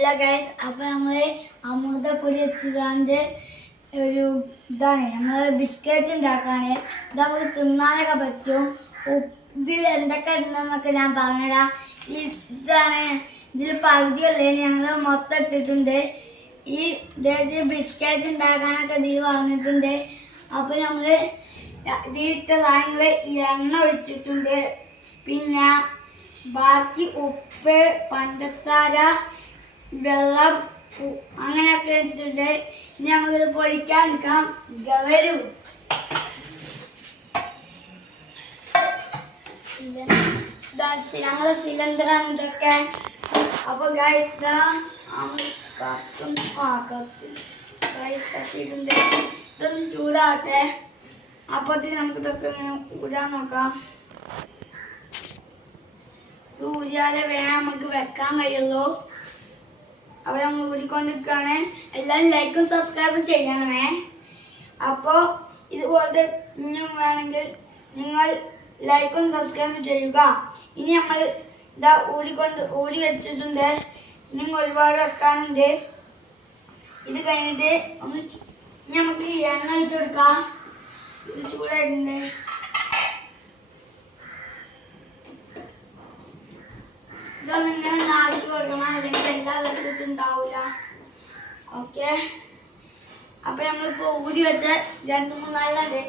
Hello guys, അപ്പോൾ നമ്മൾ അമൃതപ്പൊടി വെച്ചുകൊണ്ട് ഒരു ഇതാണ് നമ്മൾ ബിസ്ക്കറ്റ് ഉണ്ടാക്കാൻ. ഇത് നമുക്ക് തിന്നാനൊക്കെ പറ്റും. ഇതിൽ എന്തൊക്കെ ഉണ്ടെന്നൊക്കെ ഞാൻ പറഞ്ഞുതരാം. ഇതാണ് ഇതിൽ പകുതിയല്ലേ ഞങ്ങൾ മൊത്തം ഇട്ടിട്ടുണ്ട്. ഈ ബിസ്ക്കറ്റ് ഉണ്ടാക്കാനൊക്കെ ഇതിൽ പറഞ്ഞിട്ടുണ്ട്. അപ്പോൾ നമ്മൾ ഇതിലിട്ട സാധനങ്ങൾ എണ്ണ ഒഴിച്ചിട്ടുണ്ട്. പിന്നെ ബാക്കി ഉപ്പ്, പഞ്ചസാര, വെള്ളം അങ്ങനെയൊക്കെ ഇട്ടിട്ട് ഇനി നമുക്കിത് പൊരിക്കാൻ നിൽക്കാം. വരൂ. ഞങ്ങളെ സിലിണ്ടറാണ് ഇതൊക്കെ. അപ്പൊ ഗൈസ് കത്തിയിട്ടുണ്ട്. ഇതൊന്ന് ചൂടാകട്ടെ. അപ്പത്തിന് നമുക്ക് ഇതൊക്കെ ഇങ്ങനെ ഊരാൻ നോക്കാം. ഇത് ഊരിയാലേ വേണം നമുക്ക് വെക്കാൻ കഴിയുള്ളൂ. അപ്പോൾ നമ്മൾ ഊരിക്കൊണ്ടിരിക്കുകയാണ്. എല്ലാവരും ലൈക്കും സബ്സ്ക്രൈബും ചെയ്യണമേ. അപ്പോൾ ഇതുപോലത്തെ ഇനിയും വേണമെങ്കിൽ നിങ്ങൾ ലൈക്കും സബ്സ്ക്രൈബും ചെയ്യുക. ഇനി നമ്മൾ ഇതാ ഊരി വെച്ചിട്ടുണ്ട്. ഇനിയും ഒരുപാട് വെക്കാനുണ്ട്. ഇത് കഴിഞ്ഞിട്ട് ഒന്ന് നമുക്ക് എണ്ണ ഒഴിച്ചു കൊടുക്കാം. ഇത് ചൂടായിട്ടുണ്ട്. ഇതൊന്നും ഇങ്ങനെ നാക്കി കൊടുക്കണം, അല്ലെങ്കിൽ എല്ലാ തരത്തിലും ഉണ്ടാവില്ല. ഓക്കെ, അപ്പം നമ്മളിപ്പോൾ ഊരി വെച്ച 2-3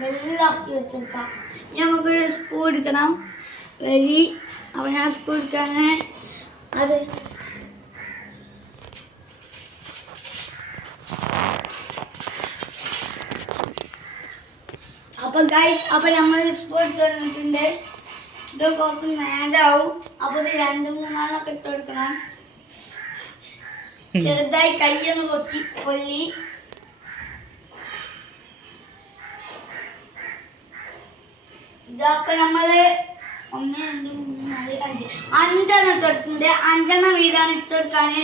വെള്ളമാക്കി വെച്ചെടുക്കാം. ഇനി നമുക്കൊരു സ്പൂൺ എടുക്കണം, വലി. അപ്പം ഞാൻ സ്പൂൺ എടുക്കാണ്. അത് അപ്പം ഗൈസ്, അപ്പം നമ്മൾ സ്പൂൺ എടുത്ത് തന്നിട്ടുണ്ട്. ഇത് കുറച്ച് നേരമാവും. അപ്പോൾ ഇത് 2-3 ഇട്ട് കൊടുക്കണം. ചെറുതായി കയ്യൊന്ന് കൊല്ലി. ഇതപ്പൊ നമ്മള് 1 2 3 4 5 ഇട്ട് കൊടുത്തിട്ടുണ്ട്. 5 വീടാണ് ഇട്ട് കൊടുക്കാന്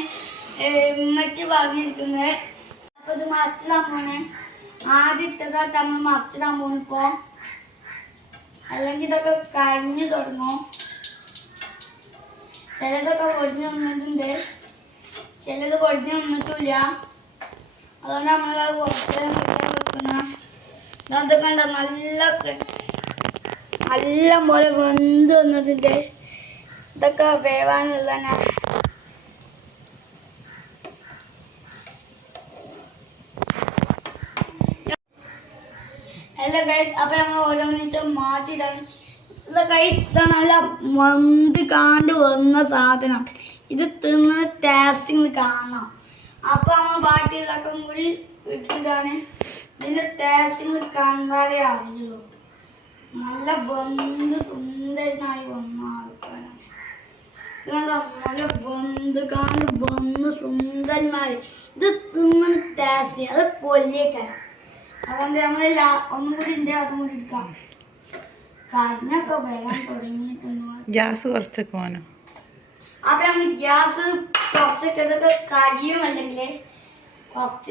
ഉമ്മക്ക് പറഞ്ഞിരിക്കുന്നത്. അപ്പൊ ഇത് മറിച്ചിടാൻ പോണേ. ആദ്യം ഇട്ടതായിട്ട് നമ്മൾ മറിച്ചിടാൻ പോണിപ്പോ, അല്ലെങ്കിൽ ഇതൊക്കെ കരിഞ്ഞു തുടങ്ങും. ചിലതൊക്കെ പൊടിഞ്ഞു വന്നിട്ടുണ്ട്, ചിലത് പൊടിഞ്ഞു വന്നിട്ടില്ല. അതുകൊണ്ട് നമ്മളത് കുറച്ച് നേരം വെക്കുന്ന. ഇതൊക്കെ കണ്ട നല്ല പോലെ വെന്ത് വന്നിട്ടുണ്ട്. ഇതൊക്കെ വേവാനുള്ളതാണ്. ഹലോ ഗൈസ്, അപ്പം നമ്മൾ ഓരോന്നിട്ടും മാറ്റിയിടാൻ. ഗൈസ്, ഇതാണ് നല്ല മന്ത് കാണ്ട് വന്ന സാധനം. ഇത് തിന്ന ടേസ്റ്റിങ് കാണാം. അപ്പം നമ്മൾ ബാക്കി ഇതൊക്കെ കൂടി ഇട്ടിട്ടാണ്. ഇതിൻ്റെ ടേസ്റ്റിങ് കണ്ടാലേ അറിയുള്ളൂ. നല്ല വെന്ത് സുന്ദരനായി വന്ന ആൾക്കാരാണ്. ഇതുകൊണ്ടാ നല്ല വെന്ത് കാണ്ട് വന്ന് സുന്ദരന്മാർ. ഇത് തിന്ന ടേസ്റ്റ് അത് കൊല്ലിയേക്കാരം. അതുകൊണ്ട് നമ്മൾ ഒന്നും കൂടി ഉണ്ട്, അതും കൂടി എടുക്കാം. കറിനൊക്കെ വരാൻ തുടങ്ങിയിട്ടുണ്ട്. ഗ്യാസ് കുറച്ചൊക്കെ വേണം. അപ്പൊ നമ്മൾ ഗ്യാസ് കുറച്ചൊക്കെ ഇതൊക്കെ കരിയും. അല്ലെങ്കിൽ കുറച്ച്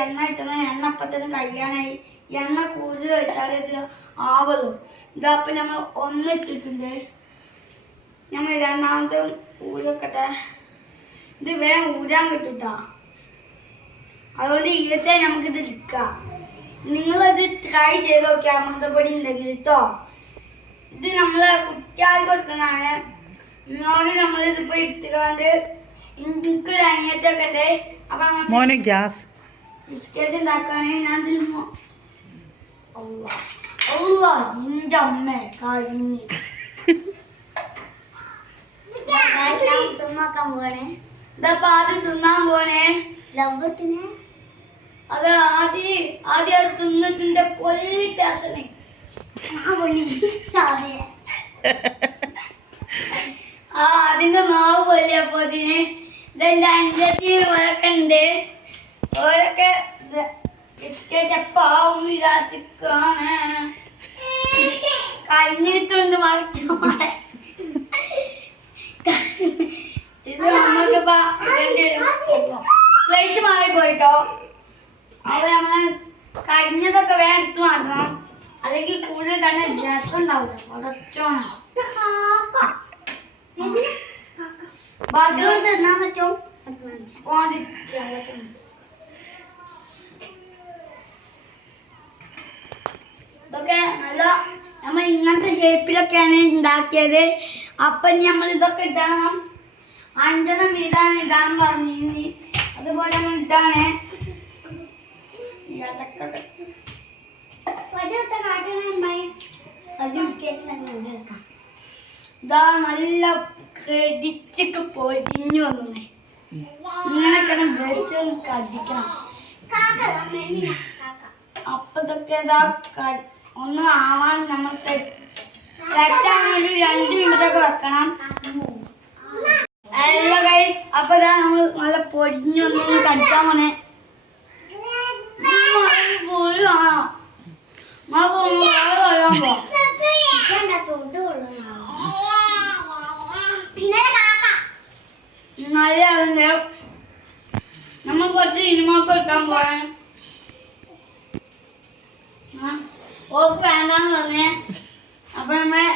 എണ്ണ വെച്ചാൽ എണ്ണ അപ്പത്തന്നെ കഴിയാനായി. എണ്ണ കൂടുതൽ വെച്ചാൽ ഇത് ആവുള്ളൂ. ഇതപ്പം നമ്മൾ 1 ഇട്ടിട്ടുണ്ട്. നമ്മൾ 2ാമത്തെ ഊരൊക്കട്ടെ. ഇത് വേഗം ഊരാൻ കിട്ടൂട്ടാ. അതുകൊണ്ട് ഈസിയായി നമുക്കിത് എടുക്കാം. നിങ്ങളത് ട്രൈ ചെയ്ത് നോക്കിയാൽ അമൃതപ്പൊടി ഉണ്ടെങ്കിൽ കേട്ടോ. ഇത് നമ്മൾ കുട്ടികൾക്ക് കൊടുക്കുന്നതാണ്. ഇന്നോട് നമ്മളിതിപ്പോൾ എടുത്തുകൊണ്ട് എനിക്കൊരു അനിയത്തൊക്കെ ഉണ്ട്. അപ്പം ഗ്യാസ് ബിസ്ക്കറ്റ് ഉണ്ടാക്കുകയാണെങ്കിൽ ഞാൻ ഇതിൽ ഇന്റെ അമ്മ കഴിഞ്ഞ് തിന്നാക്കാൻ പോണേ. ഇതപ്പം ആദ്യം തിന്നാൻ പോണേ. അത് ആദ്യം അത് തിന്നിട്ടുണ്ട്. പൊല്ലി ടേസ്റ്റാണ്. അതിന്റെ മാവ് പൊല്ലിയപ്പോ ഇതിന് ഇതെന്റെ അഞ്ചത്തി ഓരൊക്കെ ഉണ്ട്. ഓരൊക്കെ ബിസ്ക്കറ്റ് എപ്പാവും വിചാരിച്ചിക്കാണ്. കഴിഞ്ഞിട്ടുണ്ട് മറിച്ച് ഇത് നമ്മക്കിപ്പോ പ്ലേറ്റ് മാറിപ്പോയിട്ടോ. അപ്പൊ നമ്മള് കരിഞ്ഞതൊക്കെ വേഗം എടുത്ത് മാറ്റണം, അല്ലെങ്കിൽ കൂടുതൽ തന്നെ രസം ഉണ്ടാവില്ല. ഉടച്ചോണം. ബാക്കി തിന്നാൻ പറ്റും. ഇതൊക്കെ നല്ല നമ്മൾ ഇങ്ങനത്തെ ഷേപ്പിലൊക്കെയാണ് ഉണ്ടാക്കിയത്. അപ്പം നമ്മൾ ഇതൊക്കെ ഇടണം. 5 വീടാണ് ഇടാൻ പറഞ്ഞിരുന്നു. അതുപോലെ നമ്മൾ ഇതാണ് ഇതാ നല്ല കടിച്ചൊക്കെ പൊരിഞ്ഞു വന്നേ. ഇങ്ങനൊക്കെ വെച്ചൊന്ന് കടിക്കണം. അപ്പൊ ഇതൊക്കെ ഇതാ ഒന്ന് ആവാൻ നമ്മൾ സെറ്റാകാൻ ഒരു 2 മിനിറ്റൊക്കെ വെക്കണം. അല്ല ഗൈസ്, അപ്പൊ ഇതാ നമ്മൾ നല്ല പൊരിഞ്ഞു വന്നൊന്ന് കടിച്ചാൽ പോണേ. നല്ല അതിന്റെ നമ്മൾ കുറച്ച് ഇനിമൊക്കെ എടുക്കാൻ പോണേ. ഓക്ക് വേണ്ടാന്ന് പറഞ്ഞേ. അപ്പൊ നമ്മളെ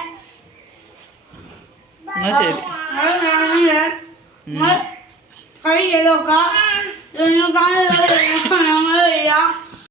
കൈ ചെയ്തൊക്കെ ഞങ്ങൾ ചെയ്യാം.